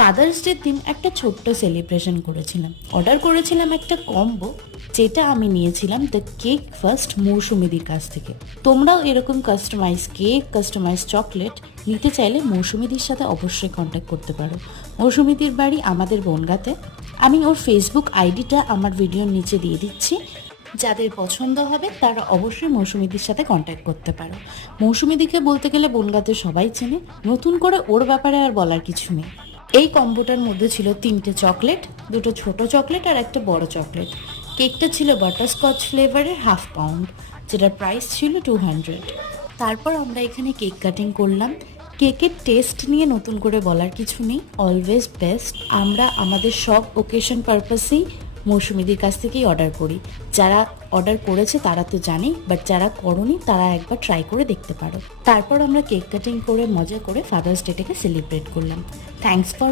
Father's ডের দিন একটা ছোট্ট সেলিব্রেশন করেছিলাম। অর্ডার করেছিলাম একটা কম্বো, যেটা আমি নিয়েছিলাম দ্য কেক ফার্স্ট মৌসুমিদির কাছ থেকে। তোমরাও এরকম কাস্টমাইজ কেক, কাস্টমাইজ চকলেট নিতে চাইলে মৌসুমিদির সাথে অবশ্যই কন্ট্যাক্ট করতে পারো। মৌসুমিদির বাড়ি আমাদের বনগাঁতে। আমি ওর ফেসবুক আইডিটা আমার ভিডিওর নিচে দিয়ে দিচ্ছি, যাদের পছন্দ হবে তারা অবশ্যই মৌসুমিদির সাথে কন্ট্যাক্ট করতে পারো। মৌসুমিদিকে বলতে গেলে বনগাঁতে সবাই চেনে, নতুন করে ওর ব্যাপারে আর বলার কিছু নেই। এই কম্বোটার মধ্যে ছিল 3টে চকলেট, 2টো ছোট চকলেট আর একটা বড় চকলেট। কেকটা ছিল বাটারস্কচ ফ্লেভারের 1/2 পাউন্ড, যেটার প্রাইস ছিল 200। তারপর আমরা এখানে কেক কাটিং করলাম। কেকের টেস্ট নিয়ে নতুন করে বলার কিছু নেই, অলওয়েজ বেস্ট। আমরা আমাদের সব ওকেশন পারপাসেই মৌসুমিদির কাছ থেকেই অর্ডার করি। যারা অর্ডার করেছে তারা তো জানেই, বাট যারা করনি তারা একবার ট্রাই করে দেখতে পারো। তারপর আমরা কেক কাটিং করে মজা করে ফাদার্স ডেটাকে সেলিব্রেট করলাম। Thanks for